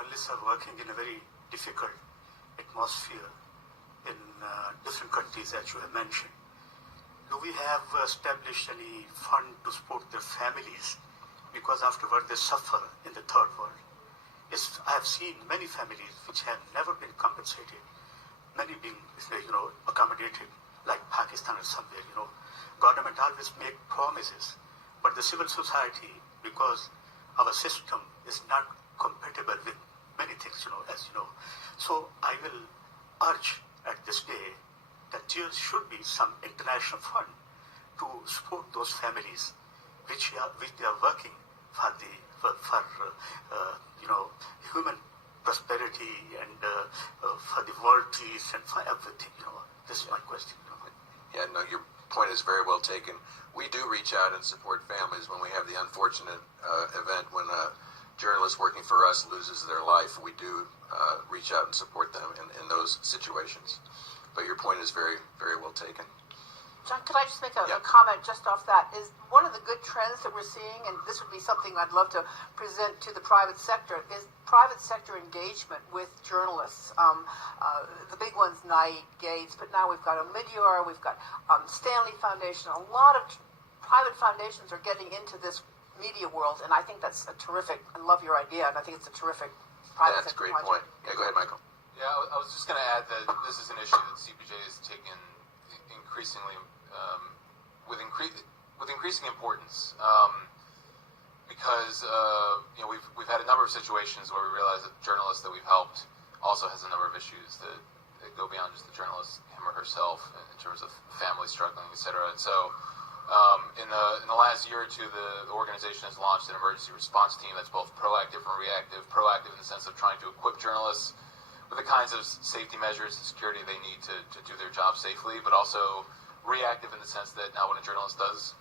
journalists are working in a very difficult atmosphere in different countries, as you have mentioned. Do we have established any fund to support their families? Because afterward they suffer in the third world. Yes, I have seen many families which have never been compensated, many being, accommodated, like Pakistan or somewhere, Government always make promises, but the civil society, because our system is not compatible with many things, as you know. So I will urge at this day that there should be some international fund to support those families which they are working for human prosperity and for the world peace and for everything. This is my question. Yeah, no, your point is very well taken. We do reach out and support families when we have the unfortunate event when a journalist working for us loses their life. We do reach out and support them in those situations. But your point is very, very well taken. John, could I just make a comment just off that? Is one of the good trends that we're seeing, and this would be something I'd love to present to the private sector, is private sector engagement with journalists. The big ones, Naive Gates, but now we've got Omidyar, we've got Stanley Foundation. A lot of private foundations are getting into this media world, and I think that's a terrific, I love your idea, and I think it's a terrific private sector project. That's a great point. Yeah, go ahead, Michael. Yeah, I was just going to add that this is an issue that CPJ has taken increasingly with increasing importance because we've had a number of situations where we realize that the journalist that we've helped also has a number of issues that go beyond just the journalist, him or herself, in terms of family struggling, etc. And so in the last year or two, the organization has launched an emergency response team that's both proactive and reactive. Proactive in the sense of trying to equip journalists with the kinds of safety measures and security they need to do their job safely, but also reactive in the sense that now when a journalist does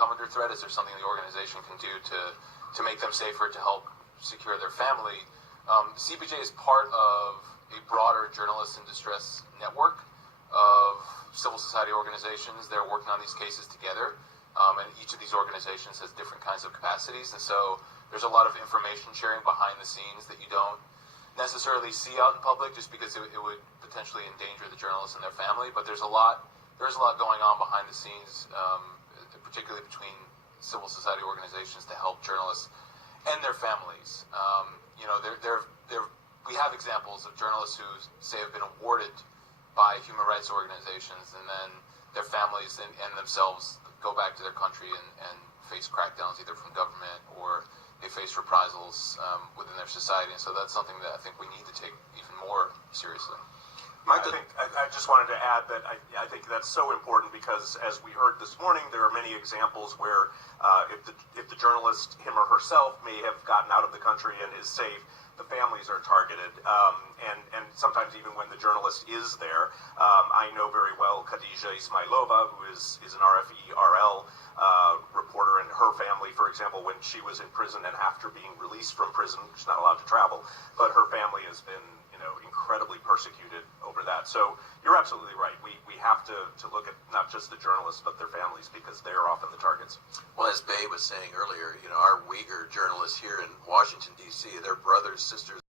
come under threat, is there something the organization can do to make them safer, to help secure their family? CPJ is part of a broader journalists in distress network of civil society organizations. They're working on these cases together, and each of these organizations has different kinds of capacities, and so there's a lot of information sharing behind the scenes that you don't necessarily see out in public just because it would potentially endanger the journalists and their family, but there's a lot going on behind the scenes, particularly between civil society organizations to help journalists and their families. We have examples of journalists who say have been awarded by human rights organizations, and then their families and themselves go back to their country and face crackdowns either from government or they face reprisals within their society. And so that's something that I think we need to take even more seriously. I just wanted to add that I think that's so important because, as we heard this morning, there are many examples where if the journalist, him or herself, may have gotten out of the country and is safe, the families are targeted, and sometimes even when the journalist is there. I know very well Khadija Ismailova, who is an RFE-RL reporter, and her family, for example, when she was in prison and after being released from prison, she's not allowed to travel, but her family has been incredibly persecuted over that. So you're absolutely right. We have to look at not just the journalists but their families because they are often the targets. Well, as Bay was saying earlier, our Uyghur journalists here in Washington, D.C., their brothers, sisters,